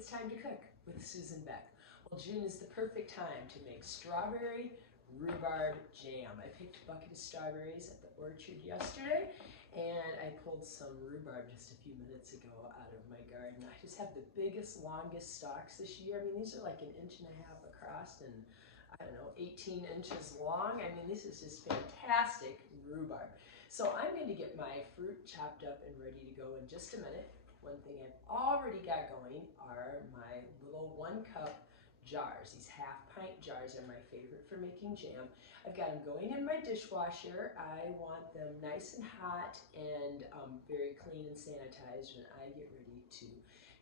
It's time to cook with Susan Beck. Well, June is the perfect time to make strawberry rhubarb jam. I picked a bucket of strawberries at the orchard yesterday, and I pulled some rhubarb just a few minutes ago out of my garden. I just have the biggest, longest stalks this year. I mean, these are like 1.5 inches across and I don't know, 18 inches long. I mean, this is just fantastic rhubarb. So I'm going to get my fruit chopped up and ready to go in just a minute. One thing I've already got going are my little 1 cup jars. These half pint jars are my favorite for making jam. I've got them going in my dishwasher. I want them nice and hot and very clean and sanitized when I get ready to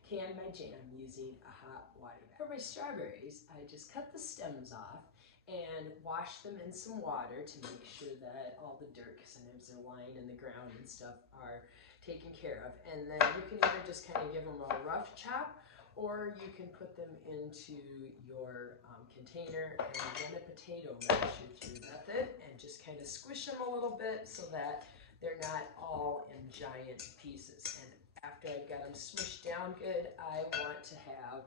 can my jam using a hot water bath. For my strawberries, I just cut the stems off and wash them in some water to make sure that all the dirt, because sometimes they're lying in the ground and stuff, are taken care of. And then you can either just kind of give them a rough chop, or you can put them into your container and run a potato masher through method and just kind of squish them a little bit so that they're not all in giant pieces. And after I've got them smushed down good, I want to have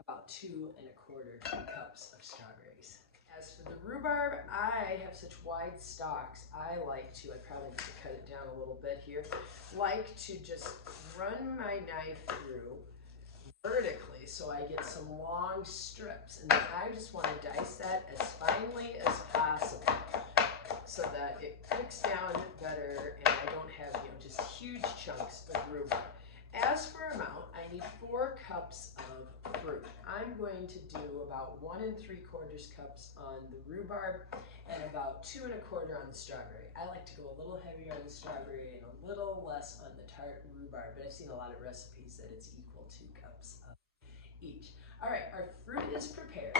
about 2¼ cups of strawberries. As for the rhubarb, I have such wide stalks. I probably need to cut it down a little bit here, like to just run my knife through vertically so I get some long strips, and then I just want to dice that as finely as possible so that it cooks down better and I don't have, just huge chunks of rhubarb. As for amount, I need 4 cups of fruit. I'm going to do about 1 3/4 cups on the rhubarb and about 2 1/4 on the strawberry. I like to go a little heavier on the strawberry and a little less on the tart rhubarb, but I've seen a lot of recipes that it's equal 2 cups of each. All right, our fruit is prepared.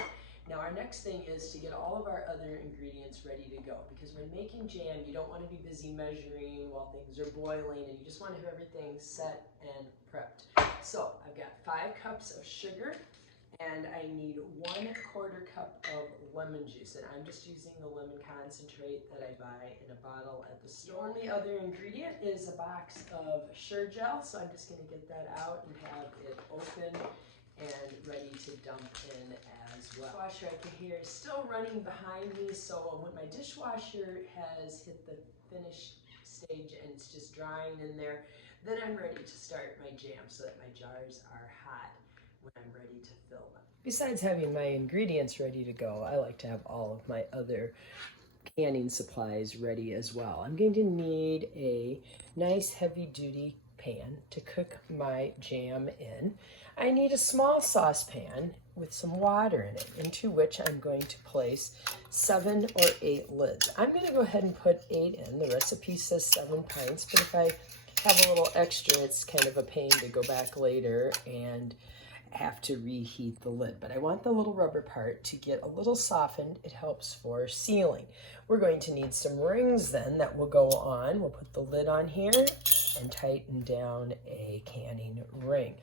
Now our next thing is to get all of our other ingredients ready to go, because when making jam, you don't want to be busy measuring while things are boiling, and you just want to have everything set and prepped. So I've got 5 cups of sugar, and I need 1/4 cup of lemon juice, and I'm just using the lemon concentrate that I buy in a bottle at the store. The only other ingredient is a box of Sure-Jel, so I'm just going to get that out and have it open and ready to dump in as well. The dishwasher I can hear is still running behind me, so when my dishwasher has hit the finished stage and it's just drying in there, then I'm ready to start my jam so that my jars are hot when I'm ready to fill them. Besides having my ingredients ready to go, I like to have all of my other canning supplies ready as well. I'm going to need a nice heavy-duty pan to cook my jam in. I need a small saucepan with some water in it, into which I'm going to place 7 or 8 lids. I'm going to go ahead and put 8 in. The recipe says 7 pints, but if I have a little extra, it's kind of a pain to go back later and have to reheat the lid. But I want the little rubber part to get a little softened. It helps for sealing. We're going to need some rings then that will go on. We'll put the lid on here and tighten down a canning ring.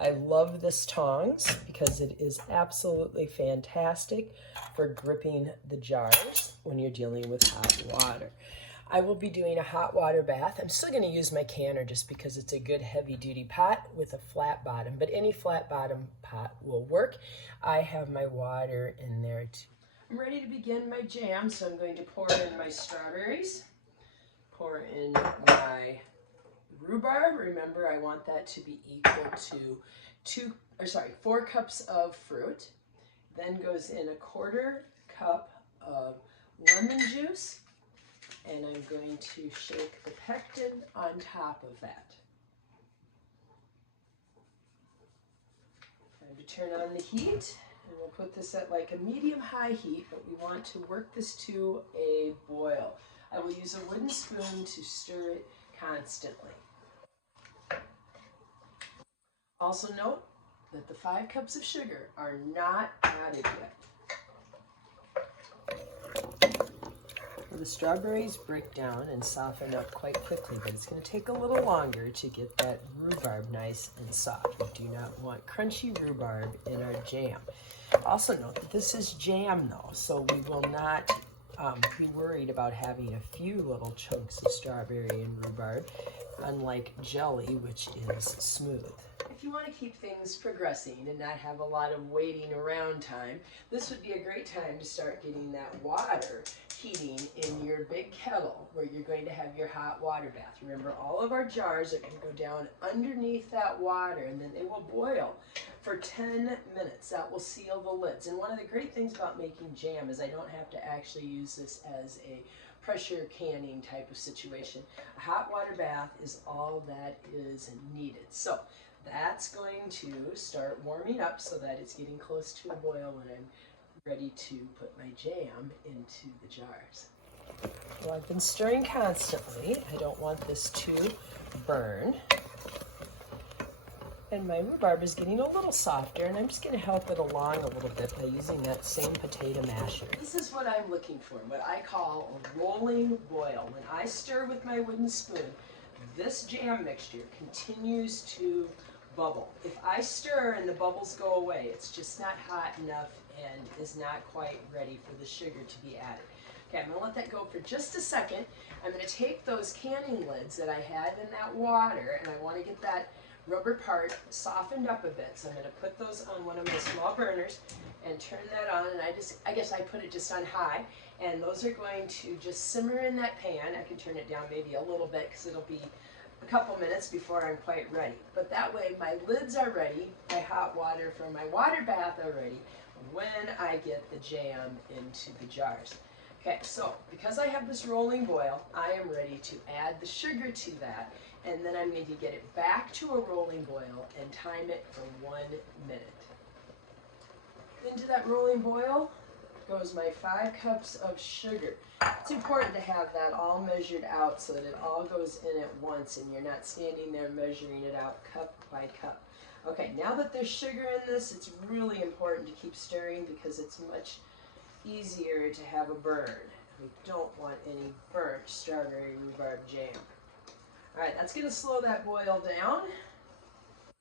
I love this tongs because it is absolutely fantastic for gripping the jars when you're dealing with hot water. I will be doing a hot water bath. I'm still going to use my canner just because it's a good heavy-duty pot with a flat bottom, but any flat bottom pot will work. I have my water in there too. I'm ready to begin my jam, so I'm going to pour in my strawberries, pour in my rhubarb. Remember, I want that to be equal to 4 cups of fruit. Then goes in 1/4 cup of lemon juice, and I'm going to shake the pectin on top of that. Time to turn on the heat, and we'll put this at like a medium-high heat, but we want to work this to a boil. I will use a wooden spoon to stir it constantly. Also note that the 5 cups of sugar are not added yet. The strawberries break down and soften up quite quickly, but it's going to take a little longer to get that rhubarb nice and soft. We do not want crunchy rhubarb in our jam. Also note that this is jam though, so we will not be worried about having a few little chunks of strawberry and rhubarb. unlike jelly, which is smooth. If you want to keep things progressing and not have a lot of waiting around time, this would be a great time to start getting that water heating in your big kettle where you're going to have your hot water bath. Remember, all of our jars are going to go down underneath that water, and then they will boil for 10 minutes. That will seal the lids. And one of the great things about making jam is I don't have to actually use this as a pressure canning type of situation. A hot water bath is all that is needed. So that's going to start warming up so that it's getting close to a boil when I'm ready to put my jam into the jars. Well, I've been stirring constantly. I don't want this to burn. And my rhubarb is getting a little softer, and I'm just going to help it along a little bit by using that same potato masher. This is what I'm looking for, what I call a rolling boil. When I stir with my wooden spoon, this jam mixture continues to bubble. If I stir and the bubbles go away, it's just not hot enough and is not quite ready for the sugar to be added. Okay, I'm going to let that go for just a second. I'm going to take those canning lids that I had in that water, and I want to get that rubber part softened up a bit. So I'm going to put those on one of my small burners and turn that on, and I guess I put it just on high, and those are going to just simmer in that pan. I can turn it down maybe a little bit because it'll be a couple minutes before I'm quite ready. But that way my lids are ready, my hot water from my water bath are ready when I get the jam into the jars. Okay, so because I have this rolling boil, I am ready to add the sugar to that, and then I'm going to get it back to a rolling boil and time it for 1 minute. Into that rolling boil goes my 5 cups of sugar. It's important to have that all measured out so that it all goes in at once and you're not standing there measuring it out cup by cup. Okay, now that there's sugar in this, it's really important to keep stirring because it's much easier to have a burn. We don't want any burnt strawberry rhubarb jam. Alright, that's going to slow that boil down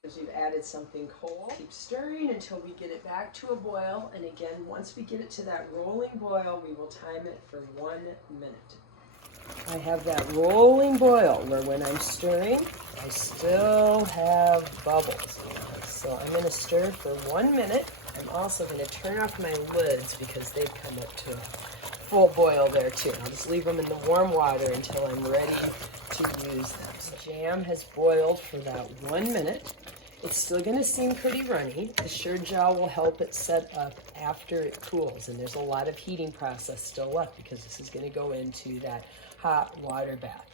because we've added something cold. Keep stirring until we get it back to a boil, and again, once we get it to that rolling boil, we will time it for 1 minute. I have that rolling boil where when I'm stirring, I still have bubbles. So I'm going to stir for 1 minute. I'm also going to turn off my lids because they've come up to a full boil there too. I'll just leave them in the warm water until I'm ready to use them. So jam has boiled for about 1 minute. It's still going to seem pretty runny. The Sure-Jel will help it set up after it cools, and there's a lot of heating process still left because this is going to go into that hot water bath.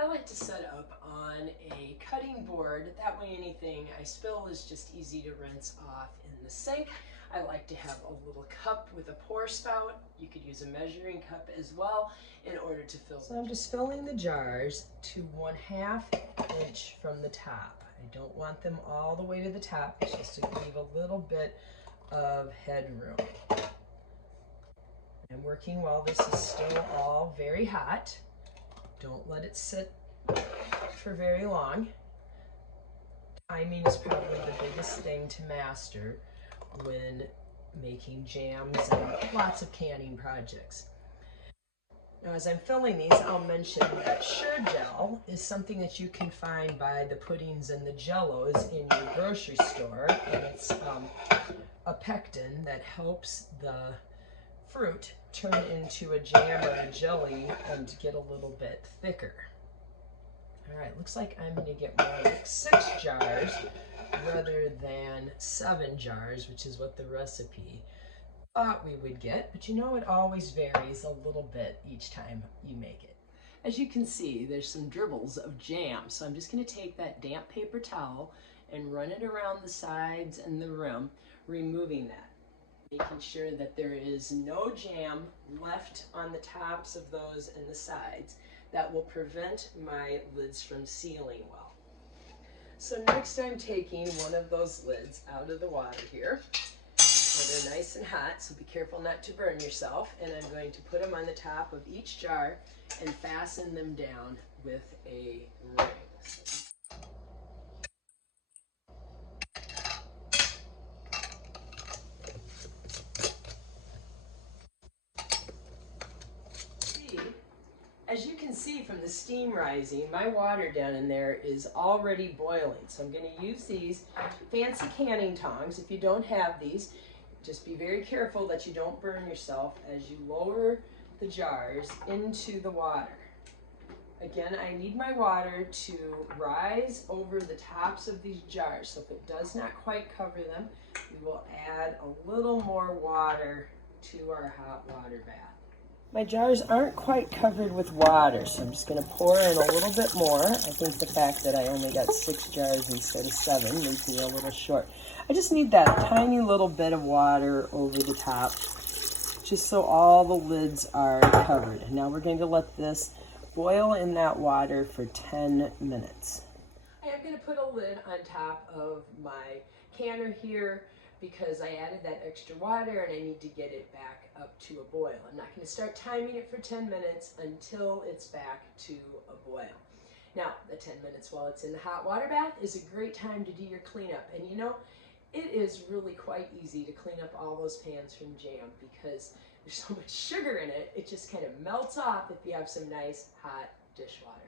I like to set up on a cutting board. That way anything I spill is just easy to rinse off in the sink. I like to have a little cup with a pour spout. You could use a measuring cup as well in order to fill. So I'm just filling the jars to 1/2 inch from the top. I don't want them all the way to the top, it's just to leave a little bit of headroom. I'm working while this is still all very hot. Don't let it sit for very long. Timing is probably the biggest thing to master when making jams and lots of canning projects. Now, as I'm filling these, I'll mention that Sure-Jel is something that you can find by the puddings and the jellos in your grocery store, and it's a pectin that helps the fruit turn into a jam or a jelly and get a little bit thicker. All right, looks like I'm going to get more like 6 jars rather than 7 jars, which is what the recipe thought we would get, but you know it always varies a little bit each time you make it. As you can see, there's some dribbles of jam, so I'm just going to take that damp paper towel and run it around the sides and the rim, removing that, making sure that there is no jam left on the tops of those and the sides. That will prevent my lids from sealing well. So next I'm taking one of those lids out of the water here. They're nice and hot, so be careful not to burn yourself. And I'm going to put them on the top of each jar and fasten them down with a ring. As you can see from the steam rising, my water down in there is already boiling. So I'm going to use these fancy canning tongs. If you don't have these, just be very careful that you don't burn yourself as you lower the jars into the water. Again, I need my water to rise over the tops of these jars. So if it does not quite cover them, we will add a little more water to our hot water bath. My jars aren't quite covered with water, so I'm just going to pour in a little bit more. I think the fact that I only got 6 jars instead of 7 leaves me a little short. I just need that tiny little bit of water over the top, just so all the lids are covered. And now we're going to let this boil in that water for 10 minutes. I am going to put a lid on top of my canner here because I added that extra water and I need to get it back up to a boil. I'm not going to start timing it for 10 minutes until it's back to a boil. Now, the 10 minutes while it's in the hot water bath is a great time to do your cleanup. And you know, it is really quite easy to clean up all those pans from jam because there's so much sugar in it, it just kind of melts off if you have some nice hot dishwater.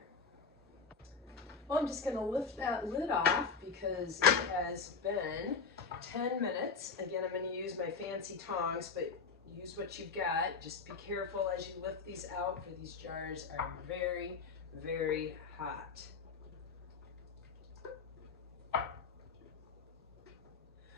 Well, I'm just going to lift that lid off because it has been 10 minutes. Again, I'm going to use my fancy tongs, but use what you've got. Just be careful as you lift these out, for these jars are very, very hot.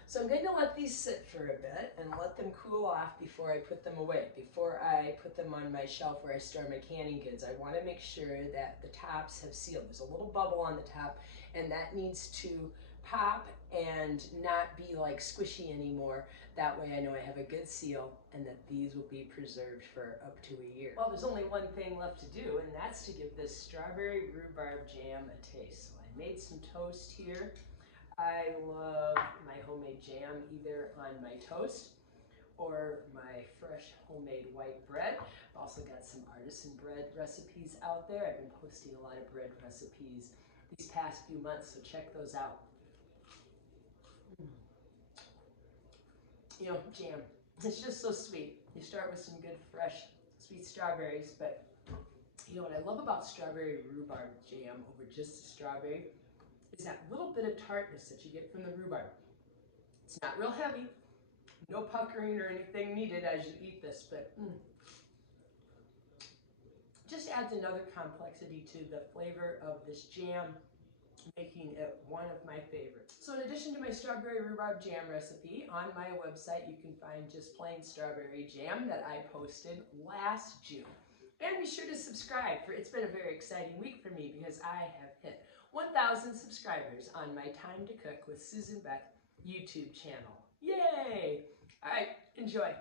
So I'm going to let these sit for a bit and let them cool off before I put them away. Before I put them on my shelf where I store my canning goods, I want to make sure that the tops have sealed. There's a little bubble on the top, and that needs to pop and not be like squishy anymore. That way I know I have a good seal and that these will be preserved for up to a year. Well, there's only one thing left to do, and that's to give this strawberry rhubarb jam a taste. So I made some toast here. I love my homemade jam either on my toast or my fresh homemade white bread. I've also got some artisan bread recipes out there. I've been posting a lot of bread recipes these past few months, so check those out. You know, jam, it's just so sweet. You start with some good fresh sweet strawberries, but you know what I love about strawberry rhubarb jam over just the strawberry is that little bit of tartness that you get from the rhubarb. It's not real heavy, no puckering or anything needed as you eat this, but just adds another complexity to the flavor of this jam, making it one of my favorites. So in addition to my strawberry rhubarb jam recipe, on my website you can find just plain strawberry jam that I posted last June. And be sure to subscribe, for it's been a very exciting week for me because I have hit 1,000 subscribers on my Time to Cook with Susan Beck YouTube channel. Yay! All right, enjoy.